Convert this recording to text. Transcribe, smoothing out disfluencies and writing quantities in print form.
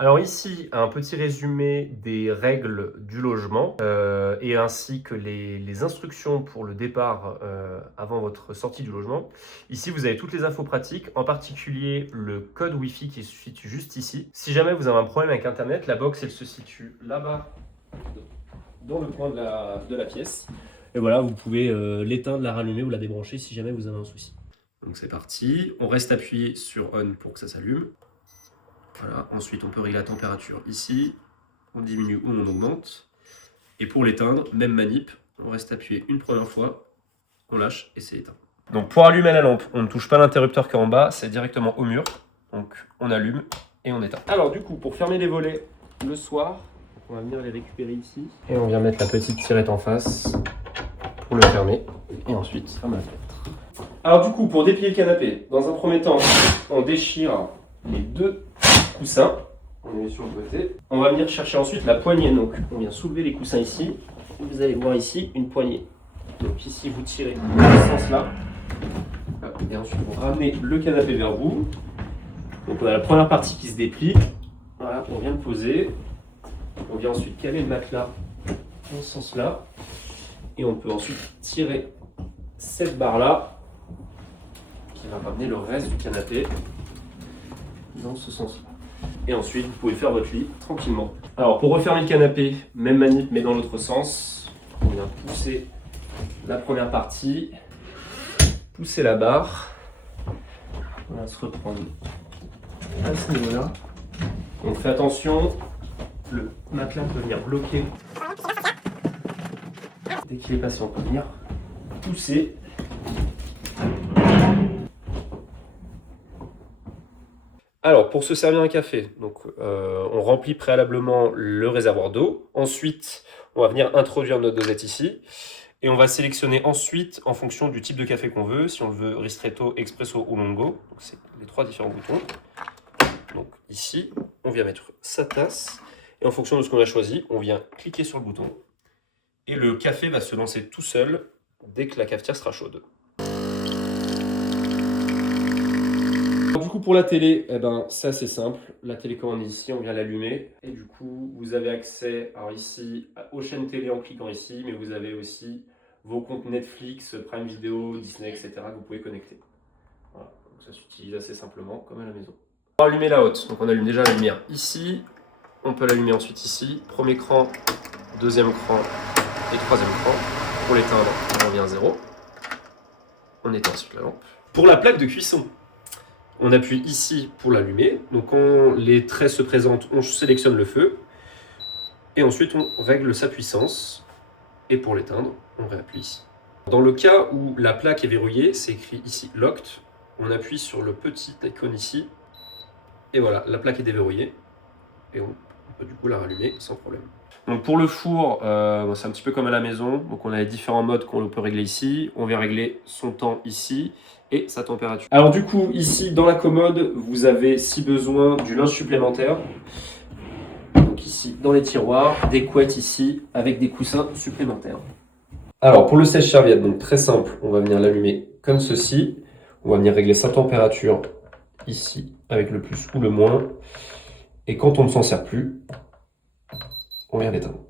Alors ici, un petit résumé des règles du logement et ainsi que les instructions pour le départ avant votre sortie du logement. Ici, vous avez toutes les infos pratiques, en particulier le code Wi-Fi qui se situe juste ici. Si jamais vous avez un problème avec Internet, la box, elle se situe là-bas, dans le coin de la pièce. Et voilà, vous pouvez l'éteindre, la rallumer ou la débrancher si jamais vous avez un souci. Donc c'est parti, on reste appuyé sur on pour que ça s'allume. Voilà. Ensuite, on peut régler la température ici, on diminue ou on augmente. Et pour l'éteindre, même manip, on reste appuyé une première fois, on lâche et c'est éteint. Donc pour allumer la lampe, on ne touche pas l'interrupteur qui est en bas, c'est directement au mur. Donc on allume et on éteint. Alors du coup, pour fermer les volets le soir, on va venir les récupérer ici. Et on vient mettre la petite tirette en face pour le fermer. Et ensuite, ferme la fenêtre. Alors du coup, pour déplier le canapé, dans un premier temps, on déchire les deux coussins, on les met sur le côté. On va venir chercher ensuite la poignée, donc on vient soulever les coussins ici. Vous allez voir ici une poignée. Donc ici vous tirez dans ce sens là. Et ensuite vous ramenez le canapé vers vous. Donc on a la première partie qui se déplie. Voilà, on vient le poser. On vient ensuite caler le matelas dans ce sens là. Et on peut ensuite tirer cette barre là qui va ramener le reste du canapé dans ce sens-là. Et ensuite, vous pouvez faire votre lit tranquillement. Alors, pour refermer le canapé, même manip, mais dans l'autre sens. On vient pousser la première partie, pousser la barre. On va se reprendre à ce niveau-là. Donc, faites attention, le matelas peut venir bloquer. Dès qu'il est passé, on peut venir pousser. Alors, pour se servir un café, donc, on remplit préalablement le réservoir d'eau. Ensuite, on va venir introduire notre dosette ici. Et on va sélectionner ensuite, en fonction du type de café qu'on veut, si on le veut ristretto, expresso ou longo. Donc, c'est les trois différents boutons. Donc ici, on vient mettre sa tasse. Et en fonction de ce qu'on a choisi, on vient cliquer sur le bouton. Et le café va se lancer tout seul dès que la cafetière sera chaude. Du coup, pour la télé, c'est assez simple. La télécommande ici, on vient l'allumer. Et du coup, vous avez accès alors ici aux chaînes télé en cliquant ici, mais vous avez aussi vos comptes Netflix, Prime Video, Disney, etc. que vous pouvez connecter. Voilà. Donc ça s'utilise assez simplement, comme à la maison. On va allumer la haute. Donc on allume déjà la lumière ici. On peut l'allumer ensuite ici. Premier cran, deuxième cran et troisième cran. Pour l'éteindre, on revient à 0. On éteint ensuite la lampe. Pour la plaque de cuisson, on appuie ici pour l'allumer. Donc quand les traits se présentent, on sélectionne le feu. Et ensuite, on règle sa puissance. Et pour l'éteindre, on réappuie ici. Dans le cas où la plaque est verrouillée, c'est écrit ici Locked. On appuie sur le petit icône ici. Et voilà, la plaque est déverrouillée. Et on peut du coup la rallumer sans problème. Donc pour le four, c'est un petit peu comme à la maison. Donc on a les différents modes qu'on peut régler ici. On vient régler son temps ici et sa température. Alors du coup, ici dans la commode, vous avez si besoin du linge supplémentaire. Donc ici dans les tiroirs, des couettes ici avec des coussins supplémentaires. Alors pour le sèche-serviette, donc très simple, on va venir l'allumer comme ceci. On va venir régler sa température ici avec le plus ou le moins. Et quand on ne s'en sert plus, on vient l'éteindre.